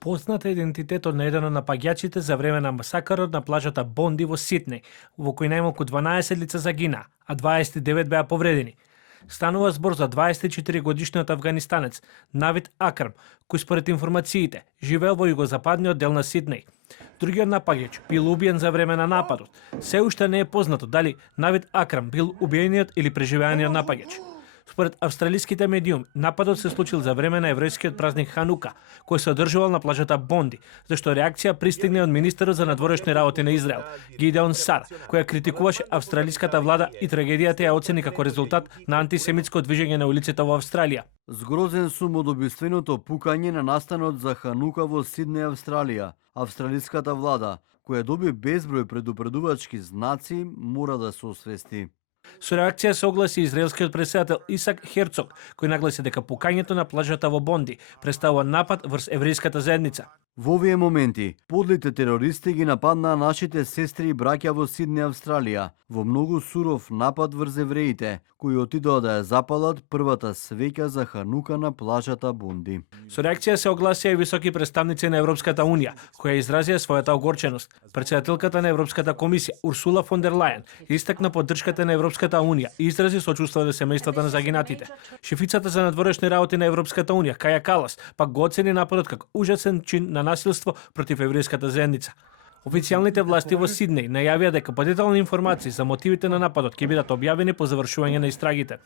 Познат е идентитетот на еден од напаѓачите за време на масакарот на плажата Бонди во Сиднеј, во кој најмалку 12 лица загина, а 29 беа повредени. Станува збор за 24 годишниот афганистанец Навид Акрам, кој според информациите живеел во југозападниот дел на Сиднеј. Другиот напаѓач бил убиен за време на нападот. Се уште не е познато дали Навид Акрам бил убиениот или преживеаниот напаѓач. Според австралиските медиуми, нападот се случил за време на еврејскиот празник Ханука, кој се одржувал на плажата Бонди, зашто реакција пристигне од министерот за надворешни работи на Израел, Гидеон Сар, која критикуваше австралиската влада и трагедијата ја оцени како резултат на антисемитско движење на улиците во Австралија. Згрозен сум од убиственото пукање на настанот за Ханука во Сиднеј, Австралија. Австралиската влада, која доби безброј предупредувачки знаци, мора да се освести. Со реакција се огласи израелскиот претседател Исак Херцог, кој нагласи дека пукањето на плажата во Бонди представува напад врз еврејската заедница. Во овие моменти, подлите терористи ги нападнаа нашите сестри и браќа во Сиднеј, Австралија, во многу суров напад врз евреите, кои отидоа да ја запалат првата свеќа за Ханука на плажата Бонди. Со реакција се огласија и високи представници на Европската унија, која изразија својата огорченост. Претседателката на Европската комисија Урсула фон дер Лајен истакна поддршката на Европската унија и изрази сочувство до семејствата на загинатите. Шефицата за надворешни работи на Европската унија, Каја Калас, пак го оцени нападот како ужасен чин на насилство против еврејската заедница. Официјалните власти во Сиднеј најавија дека подетални информации за мотивите на нападот ќе бидат објавени по завршување на истрагите.